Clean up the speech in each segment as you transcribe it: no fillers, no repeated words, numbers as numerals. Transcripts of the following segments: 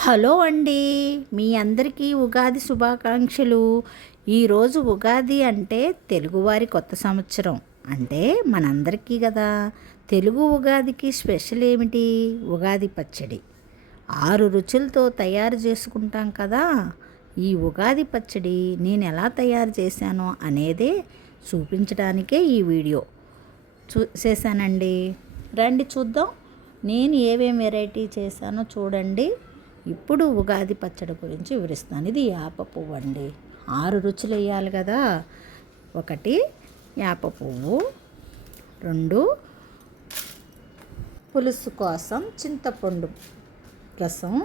Hello అండి, మీ అందరికీ ఉగాది శుభాకాంక్షలు. ఈరోజు ఉగాది అంటే తెలుగువారి కొత్త సంవత్సరం. అంటే మనందరికీ కదా. తెలుగు ఉగాదికి స్పెషల్ ఏమిటి? ఉగాది పచ్చడి 6 రుచులతో తయారు చేసుకుంటాం కదా. ఈ ఉగాది పచ్చడి నేను ఎలా తయారు చేశానో అనేదే చూపించడానికే ఈ వీడియో చేశానండి. రండి చూద్దాం నేను ఏమేమి వెరైటీ చేశానో చూడండి. ఇప్పుడు ఉగాది పచ్చడి గురించి వివరిస్తాను. ఇది వేప పువ్వు అండి. 6 రుచులు వేయాలి కదా. 1 వేప పువ్వు, 2 పులుసు కోసం చింతపండు రసం,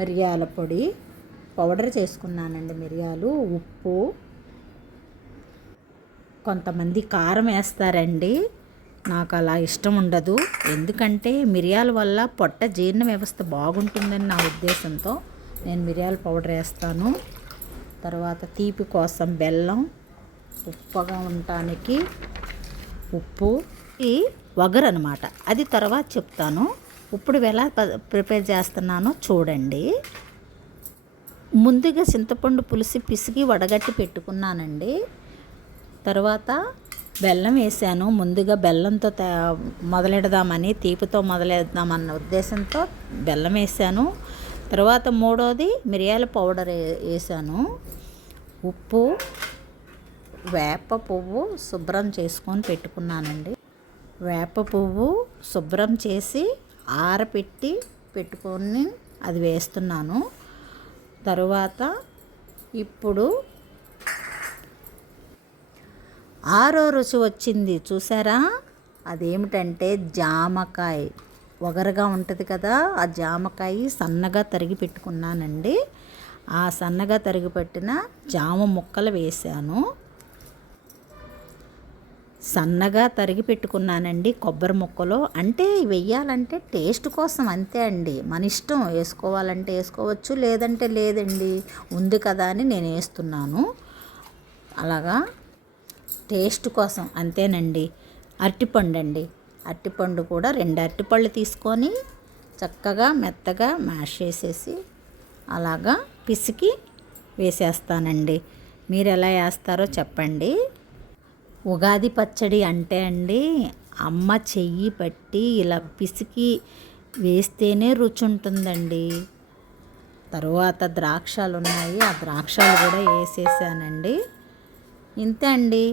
మిరియాల పొడి పౌడర్ చేసుకున్నానండి. మిరియాలు, ఉప్పు, కొంతమంది కారం వేస్తారండి. నాకు అలా ఇష్టం ఉండదు. ఎందుకంటే మిరియాల వల్ల పొట్ట జీర్ణ వ్యవస్థ బాగుంటుందని నా ఉద్దేశంతో నేను మిరియాల పౌడర్ వేస్తాను. తర్వాత తీపి కోసం బెల్లం, ఉప్పగా ఉండటానికి ఉప్పు, ఈ వగరు అనమాట. అది తర్వాత చెప్తాను. ఇప్పుడు ఎలా ప్రిపేర్ చేస్తున్నానో చూడండి. ముందుగా చింతపండు పులుసు పిసికి వడగట్టి పెట్టుకున్నానండి. తర్వాత బెల్లం వేసాను. ముందుగా బెల్లంతో మొదలెడదామని, తీపితో మొదలెడదామన్న ఉద్దేశంతో బెల్లం వేసాను. తర్వాత 3వది మిరియాల పౌడర్ వేసాను. ఉప్పు, వేప పువ్వు శుభ్రం చేసుకొని పెట్టుకున్నానండి. వేప పువ్వు శుభ్రం చేసి ఆరపెట్టి పెట్టుకొని అది వేస్తున్నాను. తరువాత ఇప్పుడు 6వ రుచి వచ్చింది చూసారా. అదేమిటంటే జామకాయ. ఒగరుగా ఉంటుంది కదా. ఆ జామకాయ సన్నగా తరిగి పెట్టుకున్నానండి. ఆ సన్నగా తరిగి పెట్టిన జామ ముక్కలు వేసాను. సన్నగా తరిగి పెట్టుకున్నానండి కొబ్బరి ముక్కలు. అంటే వెయ్యాలంటే టేస్ట్ కోసం అంతే అండి. మన ఇష్టం, వేసుకోవాలంటే వేసుకోవచ్చు, లేదంటే లేదండి. ఉంది కదా అని నేను వేస్తున్నాను. అలాగా టేస్ట్ కోసం అంతేనండి. అరటిపండు అండి. అరటిపండు కూడా 2 అరటిపళ్ళు తీసుకొని చక్కగా మెత్తగా మ్యాష్ చేసేసి అలాగా పిసికి వేసేస్తానండి. మీరు ఎలా వేస్తారో చెప్పండి. ఉగాది పచ్చడి అంటే అండి అమ్మ చెయ్యి పట్టి ఇలా పిసికి వేస్తేనే రుచి ఉంటుందండి. తరువాత ద్రాక్షలు ఉన్నాయి, ఆ ద్రాక్షలు కూడా వేసేసానండి. ఇంతే అండి.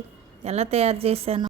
ఎలా తయారు చేశాను